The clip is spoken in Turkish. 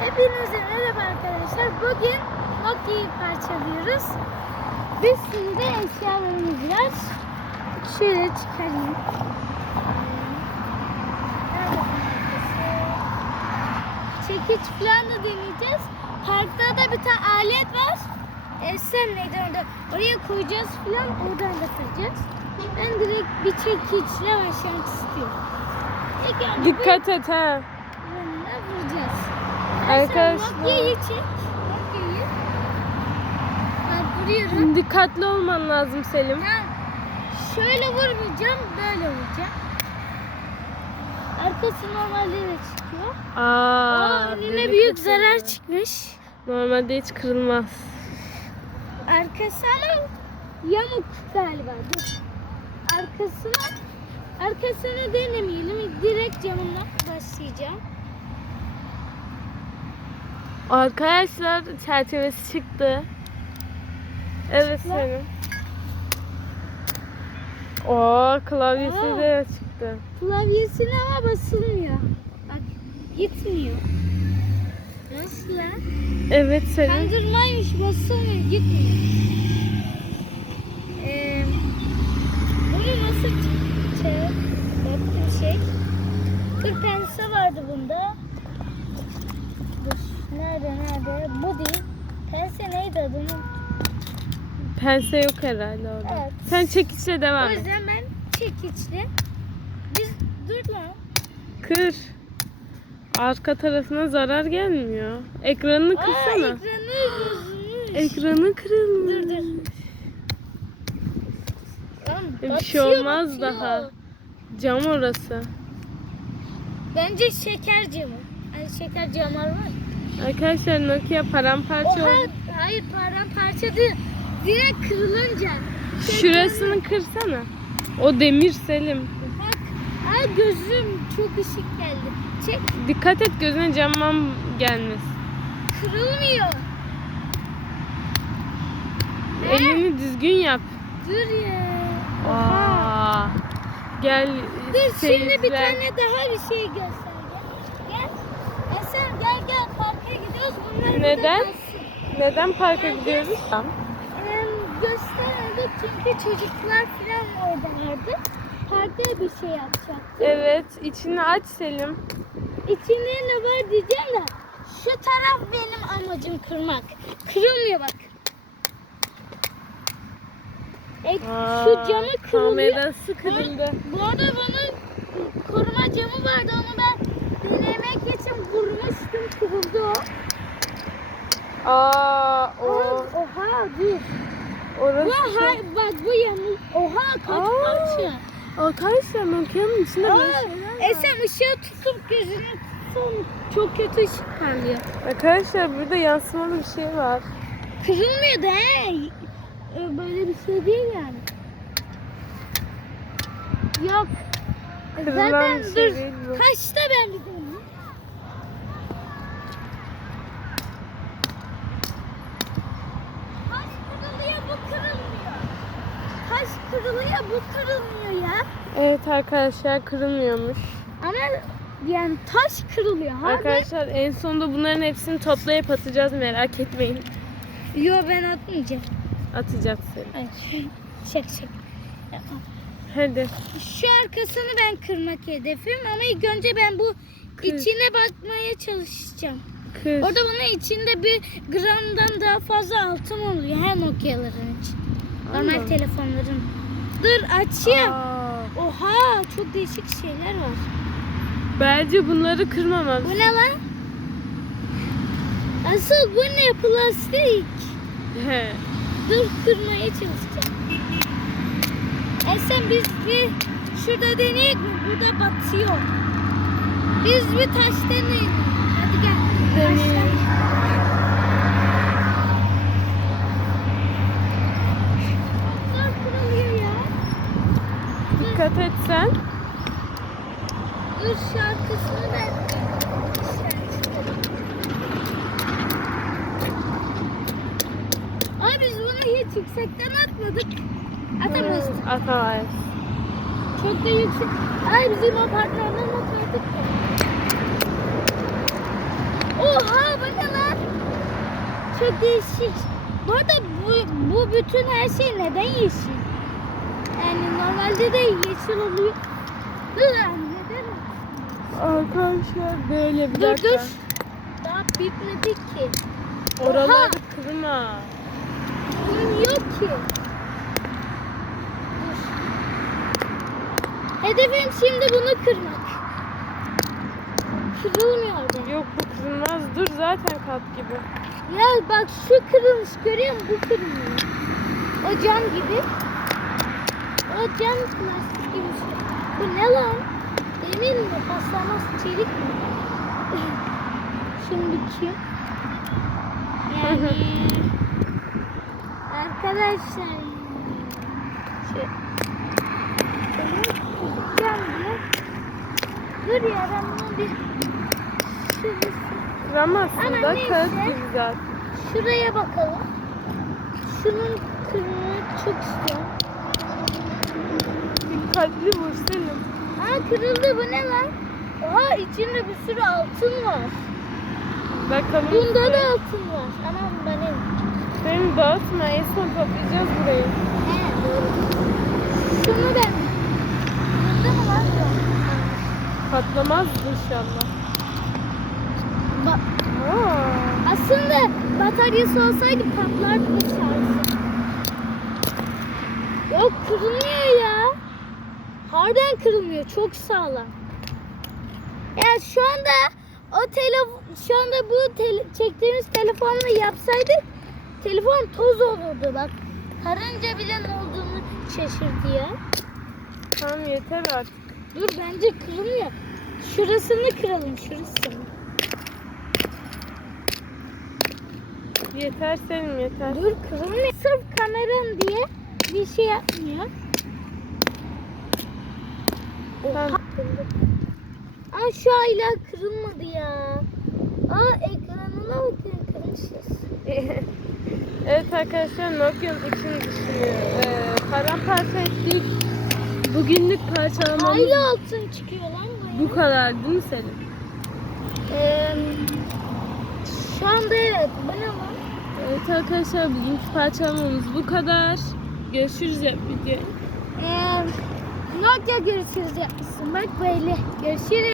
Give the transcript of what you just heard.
Hepinize merhaba arkadaşlar. Bugün Nokia'yı parçalıyoruz. Bir sürü de eşyalarımız var. Şöyle çıkarayım. Çekiç falan da deneyeceğiz. Parkta da bir tane alet var. E, sen neydi orada? Oraya koyacağız falan. Oradan da kıracağız. Ben direkt bir çekiçle başlamak istiyorum. Bu- Dikkat et ha. Arkadaşlar. Vuruyorum. Dikkatli olman lazım Selim. Ben şöyle vurmayacağım, böyle vuracağım. Arkası normalde de çıkıyor. Aa, Aa, önüne büyük zarar çıkmış. Normalde hiç kırılmaz. Arkası yamuk galiba. Dur. Arkasına arkasını denemeyelim. Direkt camından başlayacağım. Arkadaşlar çerçevesi çıktı. Evet Çıktı. Selim. Oo klavyesi Aa. de çıktı. Klavyesine ama basılmıyor. Bak gitmiyor. Nasıl lan? Evet Selim. Kandırmaymış basılmıyor gitmiyor. Ee, bunu nasıl çek? Yaptığım şey. Dur pense vardı bunda. Nerede nerede? Bu değil. Pense neydi adını? Pense yok herhalde orada. Evet. Sen çekiçle O devam et. yüzden ben çekiçle. Biz dur lan. Kır. Arka tarafına zarar gelmiyor. Ekranını Aa, kırsana. ekranı bozulmuş. Ekranı kırılmış. Dur dur. Lan, Bir şey batıyor, olmaz batıyor. daha. Cam orası. Bence şeker camı. Hani şeker camlar var. Arkadaşlar Nokia paramparça Oha, oldu. hayır paramparça değil. Direkt kırılınca. Şurasını kırsana. O demir Selim. Bak. Ay gözüm çok ışık geldi. Çek. Dikkat et gözüne camman gelmesin. Kırılmıyor. Ne? Elini düzgün yap. Dur ya. Oha. Aa. Gel Dur şimdi bir seyirciler. tane daha bir şey göster. Gel. Gel. Esen gel gel gidiyoruz. Neden? Neden parka gidiyoruz? Em, göstermedik çünkü çocuklar falan orada vardı. Parkta bir şey yapacak. Evet, içini aç Selim. İçinde ne var diyeceğim de şu taraf benim amacım kırmak. Kırılmıyor bak. E, Aa, şu camı kırılıyor. Kamerası kırıldı. Bu arada bunun koruma camı vardı onu ben denemek için vurmuştum kırıldı o. Aa, o. Oha dur. Orası. Bu hay, bak bu yamuk. Oha kaç Aa. parça. Arkadaşlar Nokia'nın içinde Aa, böyle şeyler var. Esem ışığı tutup gözünü tutsun. Çok kötü ışık parlıyor. Arkadaşlar burada yansımalı bir şey var. Kırılmıyor da he. Ee, Böyle bir şey değil yani. Yok. Kırılan Zaten bir dur. şey değil bu. Kaçta ben bir deneyeyim. Kaç kırılıyor bu kırılmıyor. Kaç kırılıyor bu kırılmıyor ya. Evet arkadaşlar kırılmıyormuş. Ama yani taş kırılıyor. Abi. Arkadaşlar en sonunda bunların hepsini toplayıp atacağız merak etmeyin. Yo ben atmayacağım. Atacağız seni. Şak şak. Hadi. Şu arkasını ben kırmak hedefim ama ilk önce ben bu Kır. içine bakmaya çalışacağım. Kır. Orada bunun içinde bir gramdan daha fazla altın oluyor hem Nokia'ların için. Normal telefonların. Dur açayım. Aa, Oha çok değişik şeyler var. bence bunları kırmamam. Bu ne lan? Asıl bu ne plastik? He. Dur kırmaya çalışacağım. Esen biz bir şurada deneyek mi? Burada batıyor. Biz bir taş deneyelim. Hadi gel. Deneyelim. Taşlar. Taşlar kırılıyor ya. Dikkat et sen. Dur şarkısını ben. Abi biz bunu hiç yüksekten atmadık. Atamazdık. Atamayız. Çok da yüksek. Ay bizim apartmandan atardık. Oha çok değişik. Bu arada bu, bu bütün her şey neden yeşil? Yani normalde de yeşil oluyor. Neden? Arkadaşlar böyle bir Dur dakika. dur. Daha bitmedi ki. Oraları Oha. kırma. Bunun yok ki. Dur. Hedefim şimdi bunu kırmak. Kırılmıyor. Yok bu kırılmaz. Dur zaten kat gibi. Ya bak şu kırılmış görüyor musun? Bu kırılmıyor. O cam gibi. O cam plastik gibi. şey. Bu ne lan? Demir mi? Paslanmaz çelik mi? Şimdiki. Yani arkadaşlar şu cam diye. Dur ya ben bunu bir Ama da zaten. Şuraya bakalım. Şunun kırılmak çok istiyorum. Dikkatli vur Selim. Aa kırıldı bu ne lan? Oha içinde bir sürü altın var. Bakalım. Bunda da altın var. Aman benim. Selim dağıtma. En son toplayacağız burayı. He doğru. Şunu ben. Bunda mı var? Yok. Patlamaz inşallah. Bak Aa. aslında bataryası olsaydı patlardı bu şarjı. Yok kırılmıyor ya. Harbiden kırılmıyor. Çok sağlam. Ya şu anda o telefon şu anda bu tele- çektiğimiz telefonla yapsaydık telefon toz olurdu bak. Karınca bile ne olduğunu şaşırdı ya. Tamam yeter artık. Dur bence kırılmıyor. Şurasını kıralım şurasını. Yeter Selim yeter. Dur kırılmıyor. Sırf kameran diye bir şey yapmıyor. Aa şu hala kırılmadı ya. Aa ekranına bakın kırmışız. evet arkadaşlar Nokia'nın içini düşünüyor. Ee, paramparça ettik. Bugünlük parçalamamız Hayli altın çıkıyor lan bu. bu kadar değil mi Selim? Ee, şu anda evet. Bu ne lan? Evet arkadaşlar bugünkü parçalamamız bu kadar. Görüşürüz ya video. Ee, Nokia görüşürüz yapmışsın. Bak böyle. Görüşürüz.